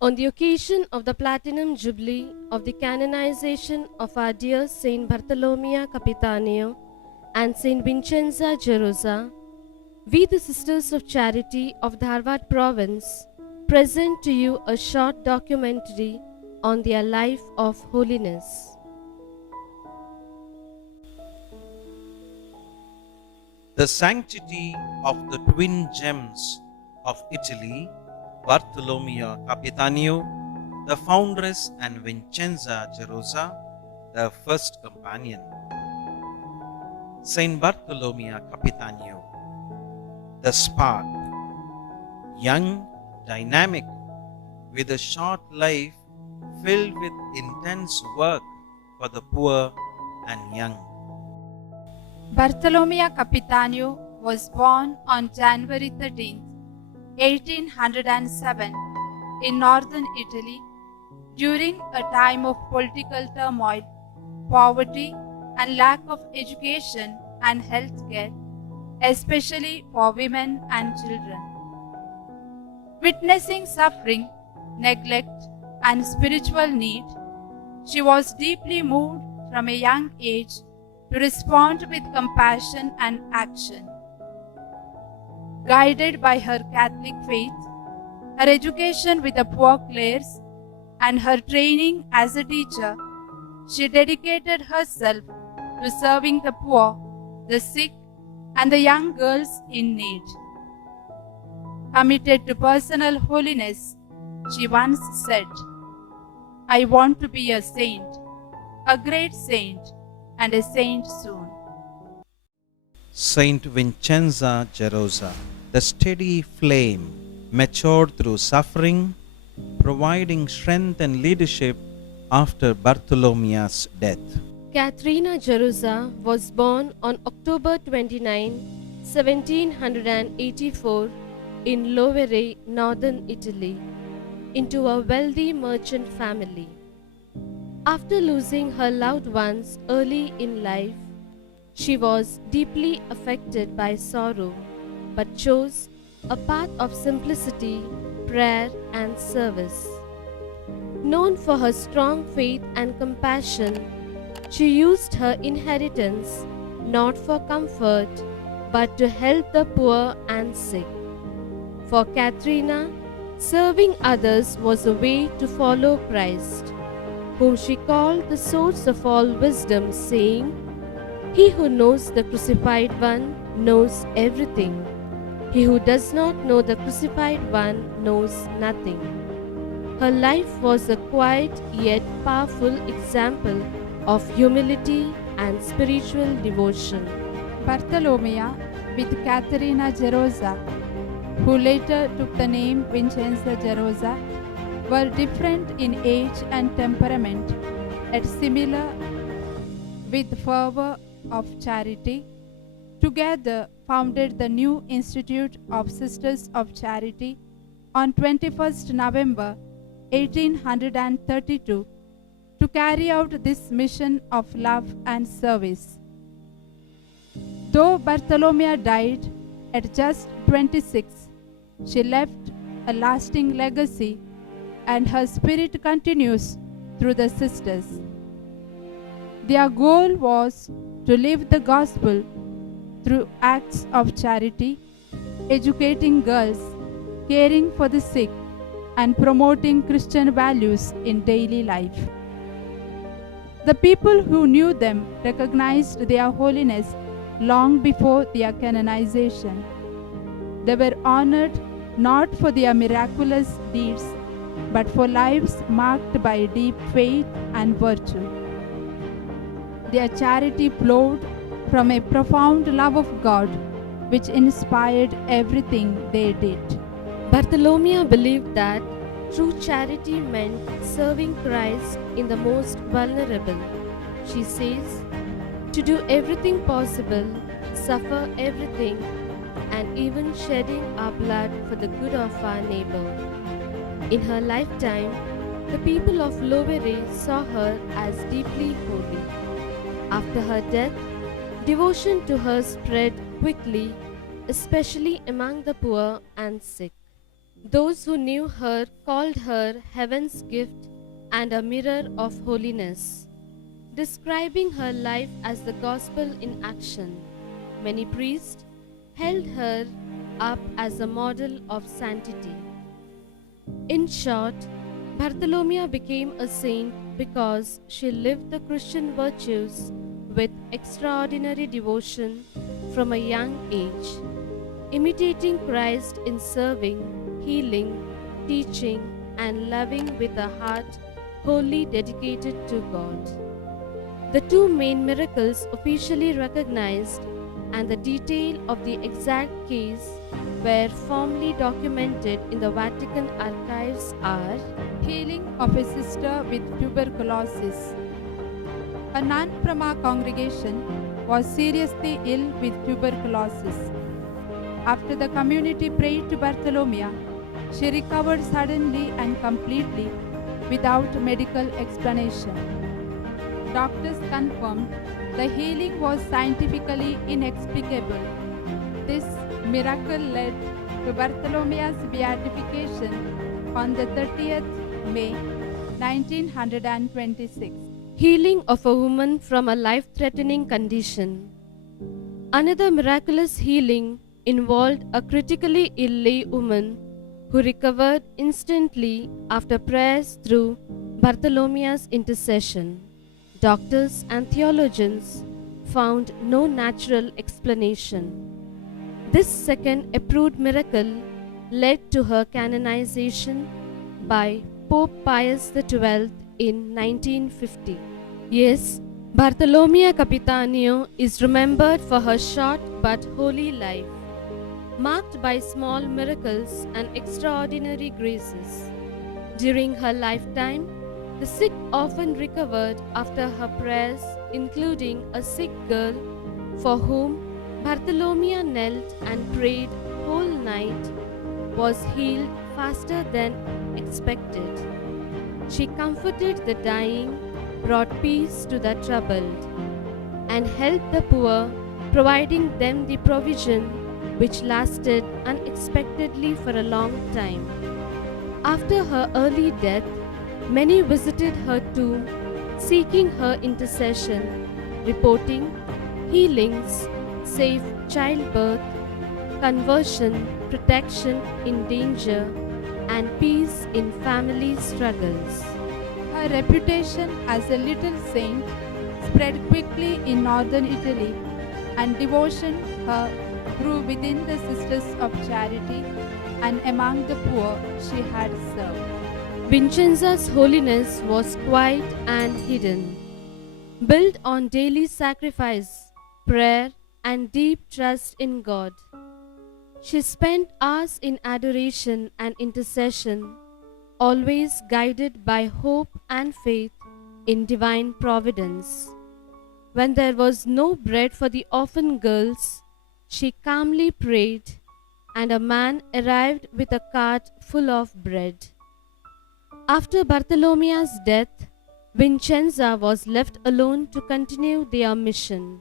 On the occasion of the Platinum Jubilee of the Canonization of our dear Saint Bartolomea Capitanio and St. Vincenza Gerosa, we, the Sisters of Charity of Dharwad Province, present to you a short documentary on their life of holiness. The sanctity of the twin gems of Italy, Bartolomea Capitanio, the Foundress and Vincenza Gerosa, the First Companion. St. Bartolomea Capitanio, the spark, young, dynamic, with a short life filled with intense work for the poor and young. Bartolomea Capitanio was born on January 13, 1807, in northern Italy during a time of political turmoil, poverty, and lack of education and health care, especially for women and children. Witnessing suffering, neglect, and spiritual need, she was deeply moved from a young age to respond with compassion and action. Guided by her Catholic faith, her education with the poor clerks, and her training as a teacher, she dedicated herself to serving the poor, the sick, and the young girls in need. Committed to personal holiness, she once said, "I want to be a saint, a great saint, and a saint soon." Saint Vincenza Gerosa, the steady flame, matured through suffering, providing strength and leadership after Bartolomea's death. Caterina Gerosa was born on October 29, 1784 in Lovere, northern Italy, into a wealthy merchant family. After losing her loved ones early in life, she was deeply affected by sorrow, but chose a path of simplicity, prayer, and service. Known for her strong faith and compassion, she used her inheritance not for comfort, but to help the poor and sick. For Caterina, serving others was a way to follow Christ, whom she called the source of all wisdom, saying, "He who knows the crucified one knows everything. He who does not know the crucified one knows nothing." Her life was a quiet yet powerful example of humility and spiritual devotion. Bartolomea, with Caterina Gerosa, who later took the name Vincenza Gerosa, were different in age and temperament, yet similar with fervor of charity. Together founded the new Institute of Sisters of Charity on 21st November 1832 to carry out this mission of love and service. Though Bartolomea died at just 26, she left a lasting legacy, and her spirit continues through the sisters. Their goal was to live the gospel through acts of charity, educating girls, caring for the sick, and promoting Christian values in daily life. The people who knew them recognized their holiness long before their canonization. They were honored not for their miraculous deeds, but for lives marked by deep faith and virtue. Their charity flowed from a profound love of God, which inspired everything they did. Bartolomea believed that true charity meant serving Christ in the most vulnerable. She says, "To do everything possible, suffer everything, and even shedding our blood for the good of our neighbor." In her lifetime, the people of Lovere saw her as deeply holy. After her death, devotion to her spread quickly, especially among the poor and sick. Those who knew her called her heaven's gift and a mirror of holiness, describing her life as the gospel in action. Many priests held her up as a model of sanctity. In short, Bartolomea became a saint because she lived the Christian virtues with extraordinary devotion from a young age, imitating Christ in serving, healing, teaching, and loving with a heart wholly dedicated to God. The two main miracles officially recognized and the detail of the exact case were formally documented in the Vatican archives are Healing of a sister with tuberculosis. A nun from our congregation was seriously ill with tuberculosis. After the community prayed to Bartolomea, she recovered suddenly and completely without medical explanation. Doctors confirmed the healing was scientifically inexplicable. This miracle led to Bartolomea's beatification on the 30th May 1926. healing of a woman from a life-threatening condition. Another miraculous healing involved a critically ill lay woman who recovered instantly after prayers through Bartolomea's intercession. Doctors and theologians found no natural explanation. This second approved miracle led to her canonization by Pope Pius XII in 1950. Yes, Bartolomea Capitanio is remembered for her short but holy life, marked by small miracles and extraordinary graces. During her lifetime, the sick often recovered after her prayers, including a sick girl for whom Bartolomea knelt and prayed whole night was healed faster than expected. She comforted the dying, brought peace to the troubled, and helped the poor, providing them the provision which lasted unexpectedly for a long time. After her early death, many visited her tomb, seeking her intercession, reporting healings, safe childbirth, conversion, protection in danger, and peace in family struggles. Her reputation as a little saint spread quickly in northern Italy, and devotion her grew within the Sisters of Charity and among the poor she had served. Vincenza's holiness was quiet and hidden, built on daily sacrifice, prayer, and deep trust in God. She spent hours in adoration and intercession, always guided by hope and faith in divine providence. When there was no bread for the orphan girls, she calmly prayed, and a man arrived with a cart full of bread. After Bartolomea's death, Vincenza was left alone to continue their mission.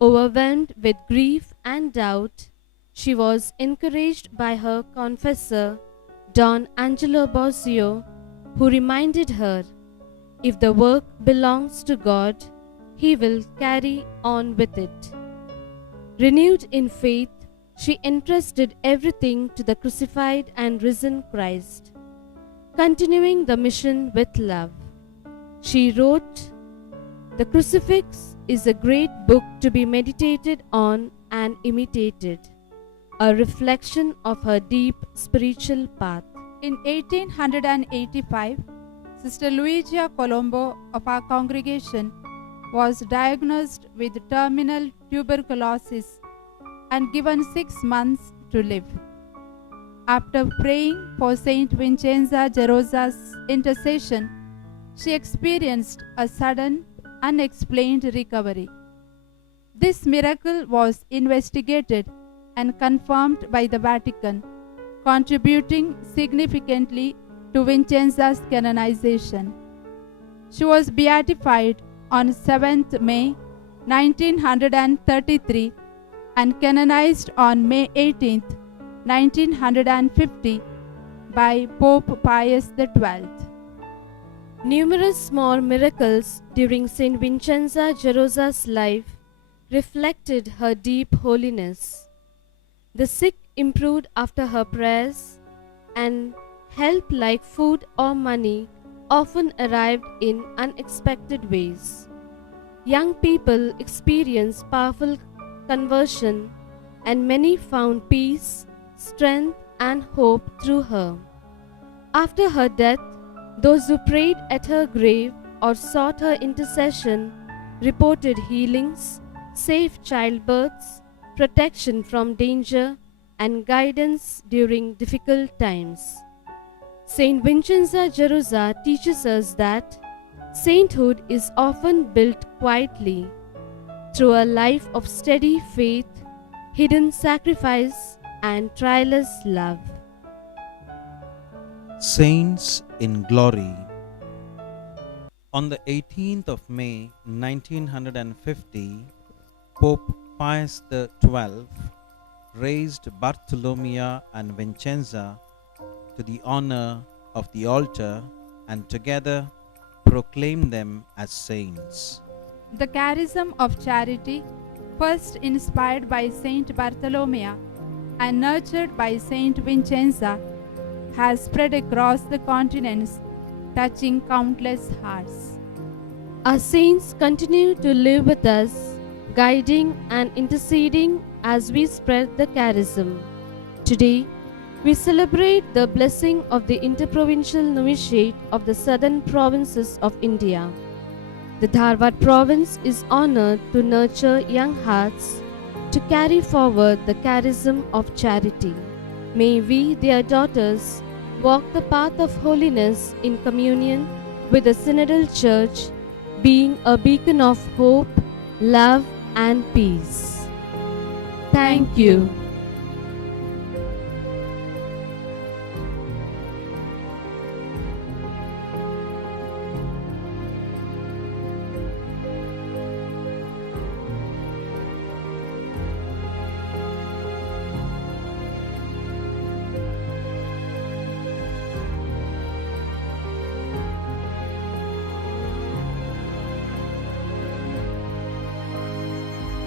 Overwhelmed with grief and doubt, she was encouraged by her confessor, Don Angelo Bosio, who reminded her, if the work belongs to God, He will carry on with it. Renewed in faith, she entrusted everything to the crucified and risen Christ, continuing the mission with love. She wrote, "The crucifix is a great book to be meditated on and imitated, a reflection of her deep spiritual path." In 1885, Sister Luigia Colombo of our congregation was diagnosed with terminal tuberculosis and given 6 months to live. After praying for St. Vincenza Gerosa's intercession, she experienced a sudden, unexplained recovery. This miracle was investigated and confirmed by the Vatican, contributing significantly to Vincenza's canonization. She was beatified on 7th May 1933 and canonized on May 18, 1950 by Pope Pius XII. Numerous small miracles during St. Vincenza Gerosa's life reflected her deep holiness. The sick improved after her prayers, and help like food or money often arrived in unexpected ways. Young people experienced powerful conversion, and many found peace, strength, and hope through her. After her death, those who prayed at her grave or sought her intercession reported healings, safe childbirths, protection from danger, and guidance during difficult times. St. Vincenza Gerosa teaches us that sainthood is often built quietly through a life of steady faith, hidden sacrifice, and tireless love. Saints in Glory. On the 18th of May 1950, Pope Pius XII raised Bartolomea and Vincenza to the honor of the altar and together proclaimed them as saints. The charism of charity, first inspired by Saint Bartolomea and nurtured by Saint Vincenza, has spread across the continents, touching countless hearts. Our saints continue to live with us, guiding and interceding as we spread the charism. Today, we celebrate the blessing of the interprovincial novitiate of the southern provinces of India. The Dharwad Province is honored to nurture young hearts to carry forward the charism of charity. May we, their daughters, walk the path of holiness in communion with the Synodal Church, being a beacon of hope, love, and peace. Thank you.